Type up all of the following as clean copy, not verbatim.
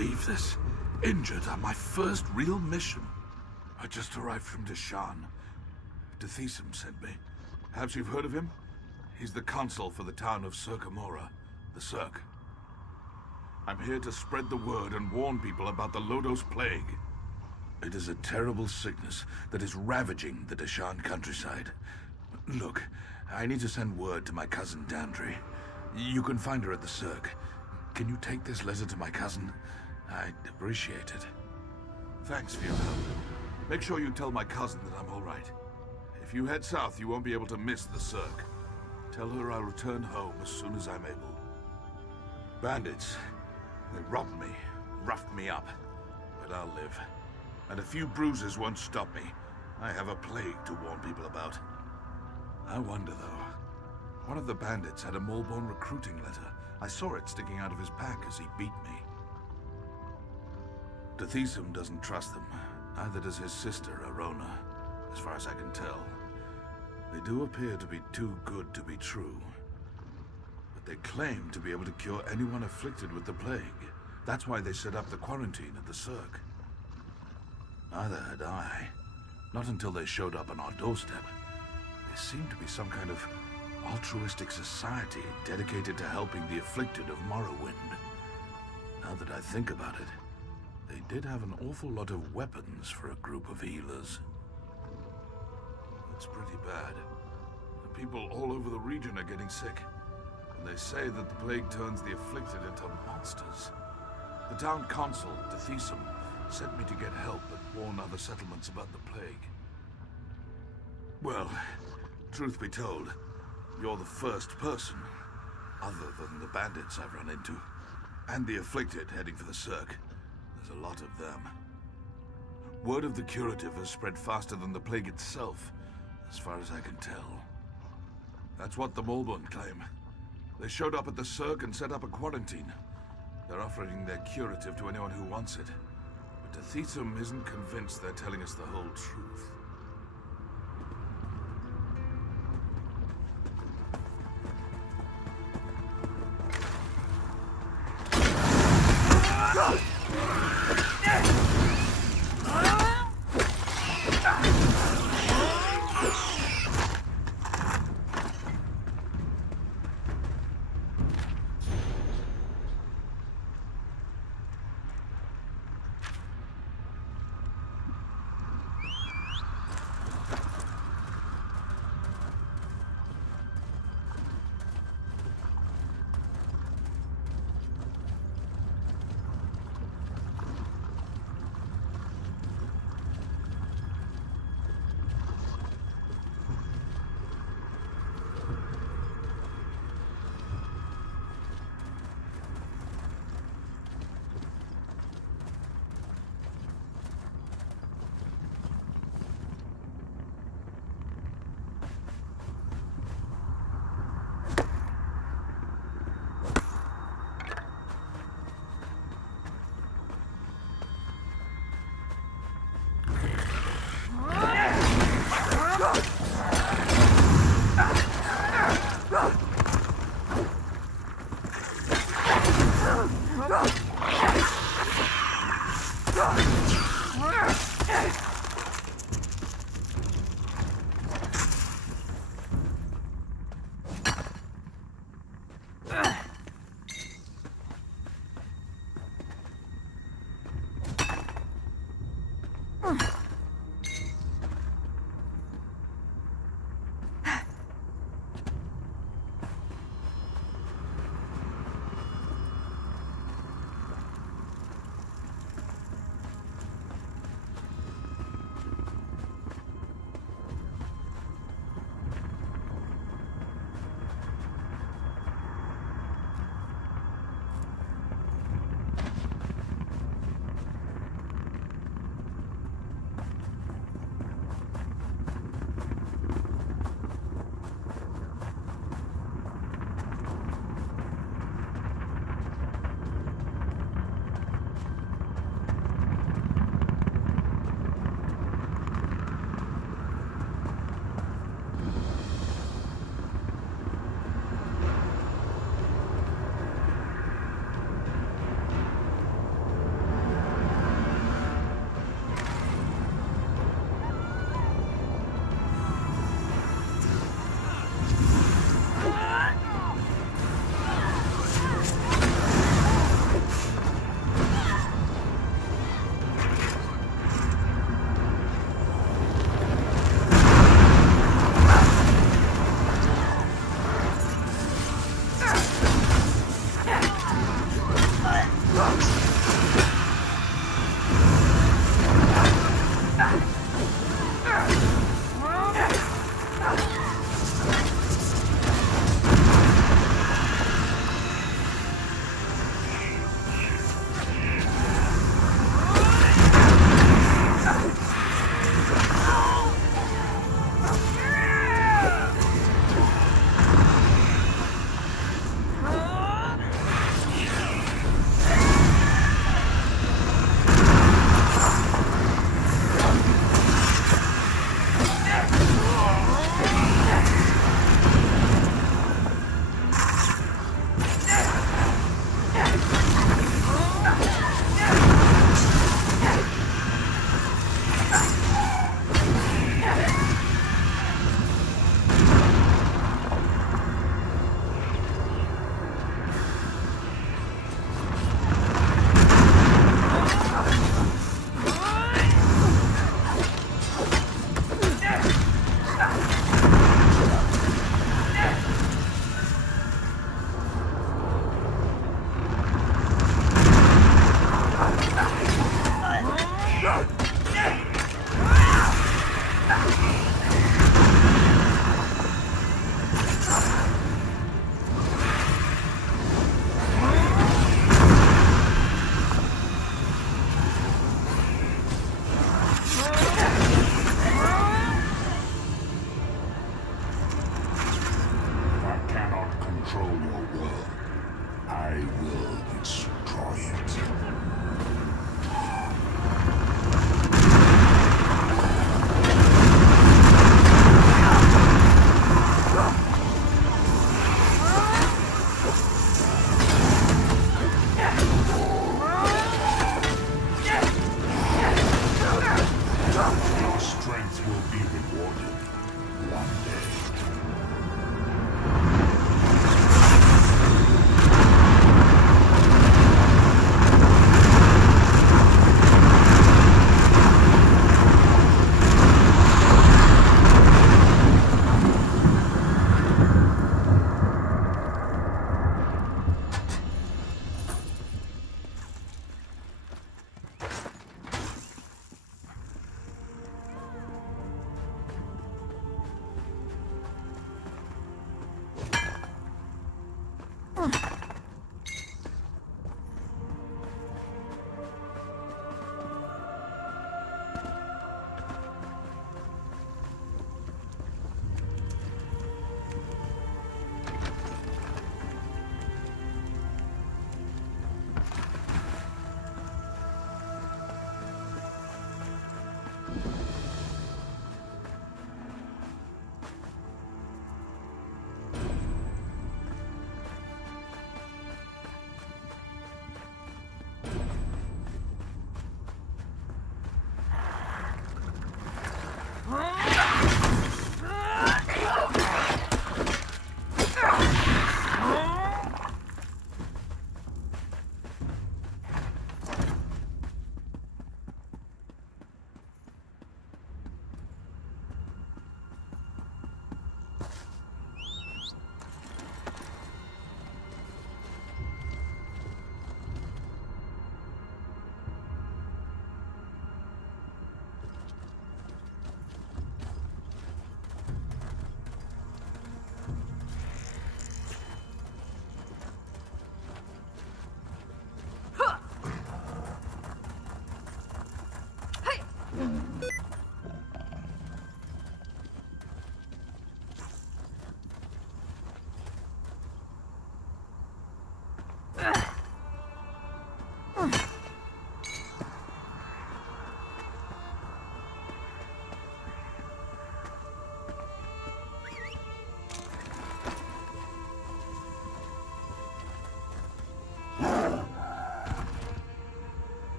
believe this. Injured on my first real mission. I just arrived from Deshan. Dethesim sent me. Perhaps you've heard of him? He's the consul for the town of Circamora, the Cirque. I'm here to spread the word and warn people about the Llodos plague. It is a terrible sickness that is ravaging the Deshan countryside. Look, I need to send word to my cousin Dandry. You can find her at the Cirque. Can you take this letter to my cousin? I'd appreciate it. Thanks for your help. Make sure you tell my cousin that I'm all right. If you head south, you won't be able to miss the Cirque. Tell her I'll return home as soon as I'm able. Bandits. They robbed me, roughed me up. But I'll live. And a few bruises won't stop me. I have a plague to warn people about. I wonder, though. One of the bandits had a Maulborn recruiting letter. I saw it sticking out of his pack as he beat me. Dethesim doesn't trust them. Neither does his sister, Arona, as far as I can tell. They do appear to be too good to be true. But they claim to be able to cure anyone afflicted with the plague. That's why they set up the quarantine at the Cirque. Neither had I. Not until they showed up on our doorstep. They seem to be some kind of altruistic society dedicated to helping the afflicted of Morrowind. Now that I think about it, they did have an awful lot of weapons for a group of healers. It's pretty bad. The people all over the region are getting sick. And they say that the plague turns the afflicted into monsters. The town consul, Dethesim, sent me to get help and warn other settlements about the plague. Well, truth be told, you're the first person, other than the bandits I've run into, and the afflicted heading for the Cirque. There's a lot of them. Word of the curative has spread faster than the plague itself, as far as I can tell. That's what the Maulborn claim. They showed up at the Cirque and set up a quarantine. They're offering their curative to anyone who wants it. But Dethesim isn't convinced they're telling us the whole truth.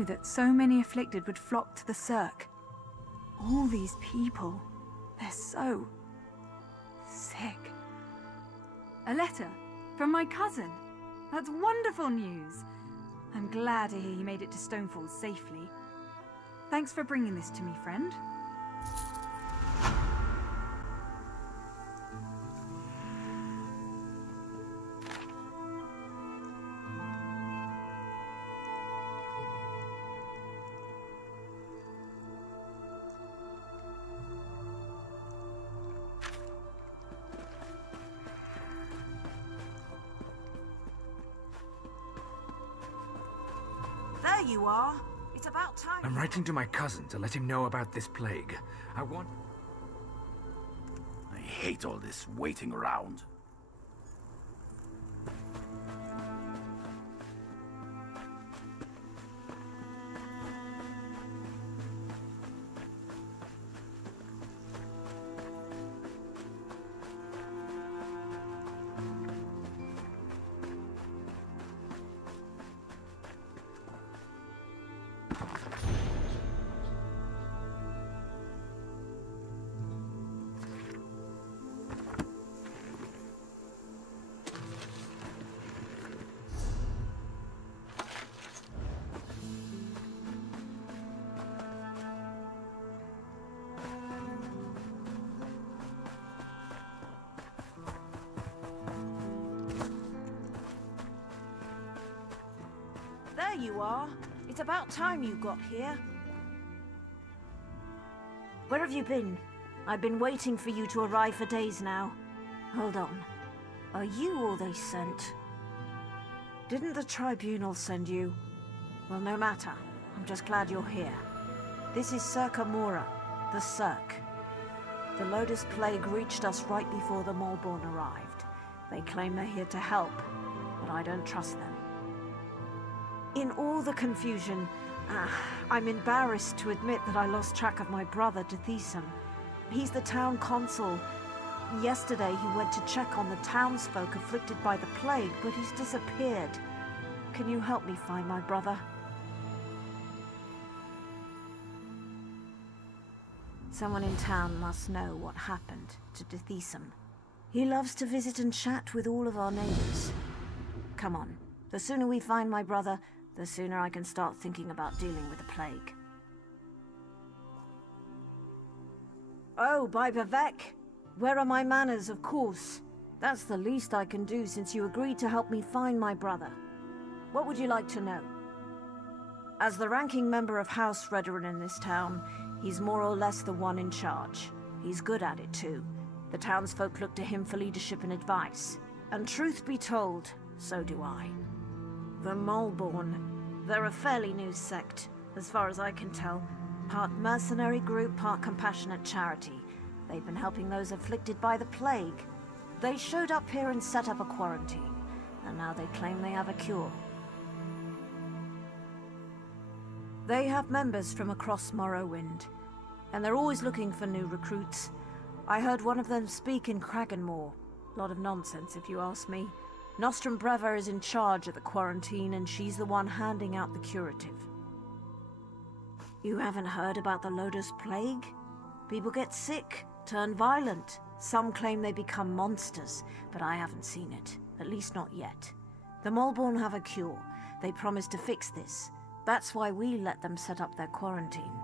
knew that so many afflicted would flock to the Cirque. All these people, they're so sick. A letter from my cousin. That's wonderful news. I'm glad to hear he made it to Stonefalls safely. Thanks for bringing this to me, friend. There you are. It's about time. I'm writing to my cousin to let him know about this plague. I hate all this waiting around. There you are. It's about time you got here. Where have you been? I've been waiting for you to arrive for days now. Hold on. Are you all they sent? Didn't the Tribunal send you? Well, no matter. I'm just glad you're here. This is Circa Mora, the Cirque. The Llodos plague reached us right before the Maulborn arrived. They claim they're here to help, but I don't trust them. In all the confusion, I'm embarrassed to admit that I lost track of my brother, Dethisum. He's the town consul. Yesterday he went to check on the townsfolk afflicted by the plague, but he's disappeared. Can you help me find my brother? Someone in town must know what happened to Dethisum. He loves to visit and chat with all of our neighbors. Come on. The sooner we find my brother, the sooner I can start thinking about dealing with the plague. Oh, by Vivek! Where are my manners, of course? That's the least I can do since you agreed to help me find my brother. What would you like to know? As the ranking member of House Redoran in this town, he's more or less the one in charge. He's good at it too. The townsfolk look to him for leadership and advice. And truth be told, so do I. The Maulborn. They're a fairly new sect, as far as I can tell. Part mercenary group, part compassionate charity. They've been helping those afflicted by the plague. They showed up here and set up a quarantine, and now they claim they have a cure. They have members from across Morrowind, and they're always looking for new recruits. I heard one of them speak in Kraganmore. Lot of nonsense, if you ask me. Nostrum Breva is in charge of the quarantine, and she's the one handing out the curative. You haven't heard about the Llodos plague? People get sick, turn violent. Some claim they become monsters, but I haven't seen it. At least not yet. The Maulborn have a cure. They promised to fix this. That's why we let them set up their quarantine.